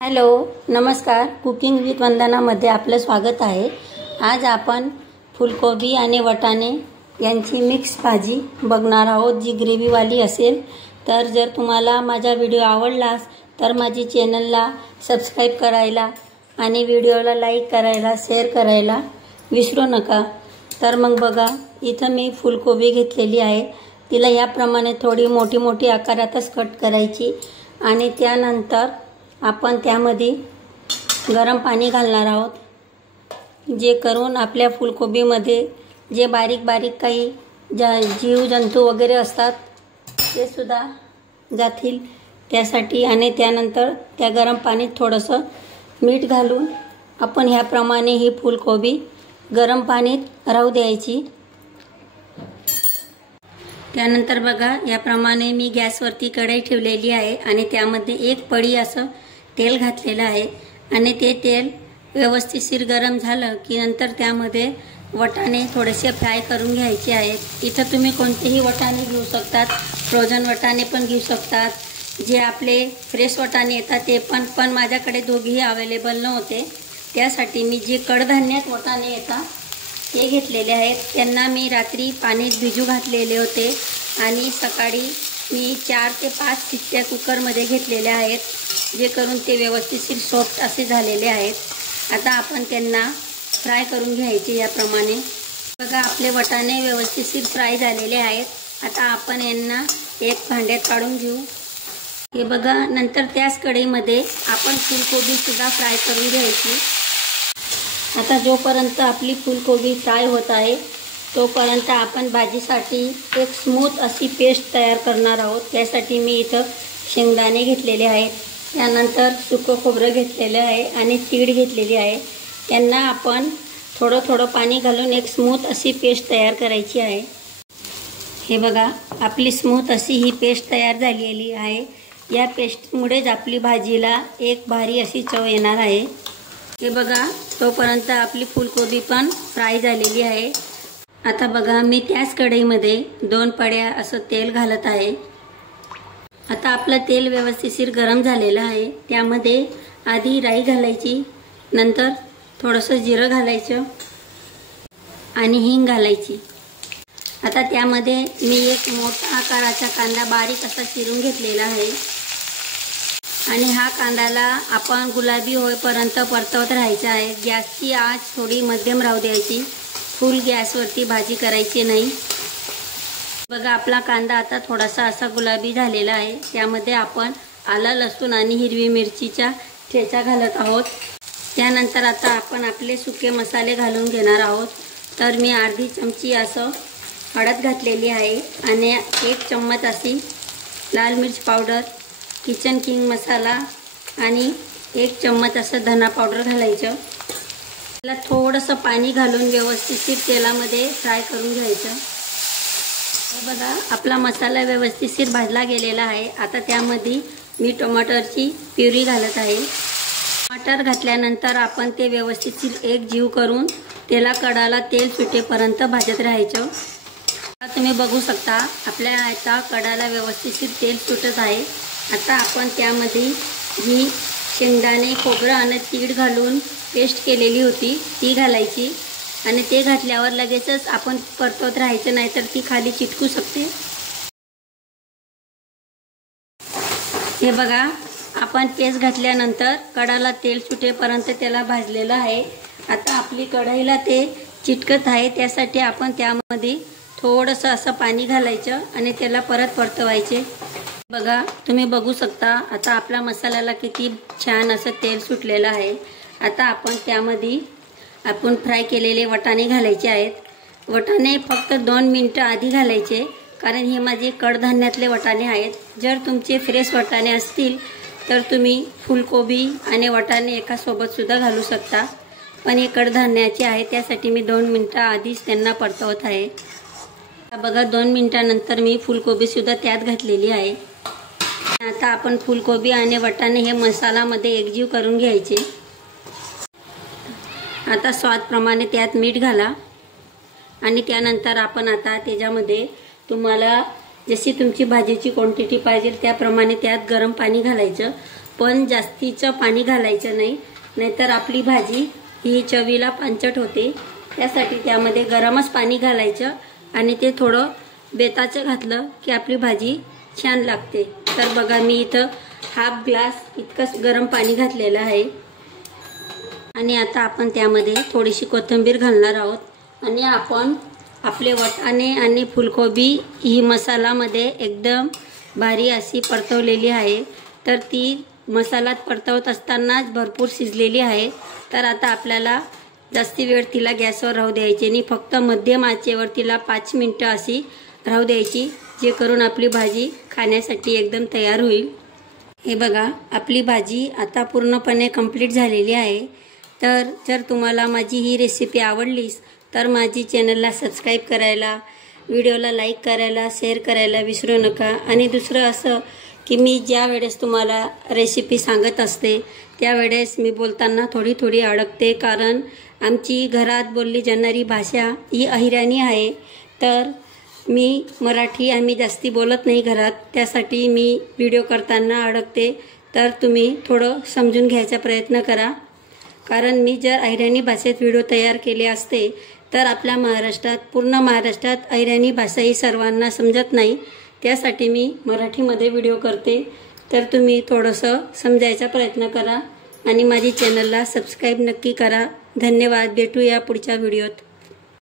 Hello नमस्कार, cooking with वंदनामध्ये आपलं स्वागत आहे। आज आपण फुलकोबी आणि वाटाणे यांची मिक्स भाजी बघणार आहोत, जी ग्रेव्हीवाली असेल। तर जर तुम्हाला माझा व्हिडिओ आवडलास तर माझी चॅनलला सबस्क्राइब करायला आणि व्हिडिओला लाईक करायला, शेअर करायला विसरू नका। तर मग बघा, इथं मी फुलकोबी घेतलेली आहे। तिला याप्रमाणे थोडी मोठी मोठी आकारातच कट करायची आणि त्यानंतर आपण त्यामध्ये गरम पाणी घालणार आहोत, जे करून आपल्या फुलकोबीमध्ये जे बारीक बारीक काही जीव जंतू वगैरे असतात ते सुद्धा जातील त्यासाठी। आणि त्यानंतर त्या गरम पाणीत थोडंसं मीठ घालून आपण ह्याप्रमाणे ही फुलकोबी गरम पाणीत राहू द्यायची। त्यानंतर बघा, याप्रमाणे मी गॅसवरती कढई ठेवलेली आहे आणि त्यामध्ये एक पळी असं तेल घातलेलं आहे आणि ते तेल व्यवस्थित गरम झालं की नंतर त्यामध्ये वाटाणे थोडेसे फ्राय करून घ्यायचे आहेत। इथं तुम्ही कोणतेही वाटाणे घेऊ शकतात, फ्रोझन वाटाणे पण घेऊ शकतात, जे आपले फ्रेश वाटाणे येतात ते पण माझ्याकडे दोघेही अवेलेबल नव्हते। त्यासाठी मी जे कडधान्यात वाटाणे येतात ते घेतलेले आहेत। त्यांना मी रात्री पाण्यात भिजू घातलेले होते आणि सकाळी मी 4 ते 5 शिट्ट्या कुकरमध्ये घेतलेल्या आहेत, जे करून ते व्यवस्थित सॉफ्ट असे झालेले आहेत। आता आपण त्यांना फ्राय करून घ्यायचे याप्रमाणे। बघा, आपले वाटाणे व्यवस्थित फ्राय झालेले आहेत। आता आपण यांना एक भांड्यात काढून घेऊ। हे बघा, नंतर त्याच कढईमध्ये आपण फुलकोबी सुद्धा फ्राय करून घ्यायची। आता जोपर्यंत आपली फुलकोबी फ्राय होत आहे तोपर्यंत आपण भाजीसाठी एक स्मूथ अशी पेस्ट तयार करणार आहोत। त्यासाठी मी इथं शेंगदाणे घेतलेले आहेत, त्यानंतर सुकं खोबरं घेतलेलं आहे आणि तीळ घेतलेली आहे। यांना आपण थोडं थोडं पाणी घालून एक स्मूथ अशी पेस्ट तयार करायची आहे। हे बघा, आपली स्मूथ अशी ही पेस्ट तयार झालेली आहे। या पेस्टमुळेच आपली भाजीला एक भारी अशी चव येणार आहे। हे बघा, तोपर्यंत आपली फुलकोबी पण फ्राय झालेली आहे। आता बघा, मी त्याच कढईमध्ये 2 पळ्या असं तेल घालत आहे। आता आपलं तेल व्यवस्थित गरम झालेलं आहे। त्यामध्ये आधी राई घालायची, नंतर थोडंसं जिरं घालायचं आणि हिंग घालायची। आता त्यामध्ये मी एक मोठा आकाराचा कांदा बारीक असा चिरून घेतलेला आहे आणि हा कांद्याला आपण गुलाबी होईपर्यंत परतवत राहायचा आहे। गॅसची आच थोडी मध्यम राहू द्यायची, फुल गॅसवरती भाजी करायची नाही। बघा, आपला कांदा आता थोडासा असा गुलाबी झालेला आहे। त्यामध्ये आपण आलं, लसूण आणि हिरवी मिरचीचा ठेचा घालत आहोत। त्यानंतर आता आपण आपले सुके मसाले घालून घेणार आहोत। तर मी अर्धी चमची असं हळद घातलेली आहे आणि 1 चम्मच अशी लाल मिर्च पावडर, किचन किंग मसाला आणि 1 चम्मच असं धना पावडर घालायचं। त्याला थोडंसं पाणी घालून व्यवस्थित तेलामध्ये फ्राय करून घ्यायचं। बघा, आपला मसाला व्यवस्थित भाजला गेलेला आहे। आता त्यामध्ये मी टमाटरची प्युरी घालत आहे। टमाटर घातल्यानंतर आपण ते व्यवस्थित एक जीव करून त्याला कडाला तेल सुटेपर्यंत भाजत राहायचं। आता तुम्ही बघू शकता, आपल्या आता कडाला व्यवस्थित तेल सुटत आहे। आता आपण त्यामध्ये जी शेंगदाणे, खोबरं आणि तीळ घालून पेस्ट केलेली होती ती घालायची आणि ते घातल्यावर लगेचच आपण परतवत राहायचं, नाहीतर ती खाली चिटकू शकते। हे बघा, आपण पेस्ट घातल्यानंतर कढाला तेल सुटेपर्यंत त्याला भाजलेलं आहे। आता आपली कढईला ते चिटकत आहे, त्यासाठी आपण त्यामध्ये थोडंसं असं पाणी घालायचं आणि त्याला परत परतवायचे। बघा, तुम्ही बघू शकता, आता आपला मसाल्याला किती छान असं तेल सुटलेलं आहे। आता आपण त्यामध्ये आपण फ्राय केलेले वाटाणे घालायचे आहेत। वाटाणे फक्त 2 मिनिटं आधी घालायचे, कारण हे माझे कडधान्यातले वाटाणे आहेत। जर तुमचे फ्रेश वाटाणे असतील तर तुम्ही फुलकोबी आणि वाटाणे एकासोबत सुद्धा घालू शकता, पण हे कडधान्याचे आहे त्यासाठी मी 2 मिनिटं आधीच त्यांना परतवत आहे। बघा, 2 मिनिटानंतर मी फुलकोबी सुद्धा त्यात घातलेली आहे। आता आपण फुलकोबी आणि वाटाणे हे मसाल्यामध्ये एकजीव करून घ्यायचे। आता स्वादप्रमाणे त्यात मीठ घाला आणि त्यानंतर आपण आता त्याच्यामध्ये तुम्हाला जशी तुमची भाजीची क्वांटिटी पाहिजे त्याप्रमाणे त्यात गरम पाणी घालायचं। पण जास्तीचं पाणी घालायचं नाही, नाहीतर आपली भाजी ही चवीला पांचट होते। त्यासाठी त्यामध्ये गरमच पाणी घालायचं आणि ते थोडं बेताचं घातलं की आपली भाजी छान लागते। तर बघा मी इथं हाफ ग्लास इतकंच गरम पाणी घातलेलं आहे आणि आता आपण त्यामध्ये थोडीशी कोथिंबीर घालणार आहोत आणि आपण आपले वाटाणे आणि फुलकोबी ही मसाल्यामध्ये एकदम भारी अशी परतवलेली आहे। तर ती मसाल्यात परतवत असतानाच भरपूर शिजलेली आहे। तर आता आपल्याला जास्ती वेळ तिला गॅसवर राहू द्यायची नाही, फक्त मध्यम आचेवर तिला 5 मिनिटं अशी राहू द्यायची, जे करून आपली भाजी खाण्यासाठी एकदम तयार होईल। हे बघा आपली भाजी आता पूर्णपणे कंप्लीट झालेली आहे। तर जर तुम्हाला माझी ही रेसिपी आवडलीस तर माझी चॅनलला सबस्क्राईब करायला, व्हिडिओला लाईक करायला, शेअर करायला विसरू नका। आणि दुसरं असं की मी ज्या वेळेस तुम्हाला रेसिपी सांगत असते त्यावेळेस मी बोलताना थोडी थोडी अडकते, कारण आमची घरात बोलली जाणारी भाषा ही अहिराणी आहे। तर मी मराठी आम्ही जास्ती बोलत नाही घरात, त्यासाठी मी व्हिडिओ करताना अडकते। तर तुम्ही थोडं समजून घ्यायचा प्रयत्न करा, कारण मी जर अहिराणी भाषेत व्हिडिओ तयार केले असते तर आपल्या महाराष्ट्रात, पूर्ण महाराष्ट्रात अहिराणी भाषा ही सर्वांना समजत नाही, त्यासाठी मी मराठीमध्ये व्हिडिओ करते। तर तुम्ही थोडंसं समजायचा प्रयत्न करा आणि माझी चॅनलला सबस्क्राईब नक्की करा। धन्यवाद, भेटूया पुढच्या व्हिडिओत।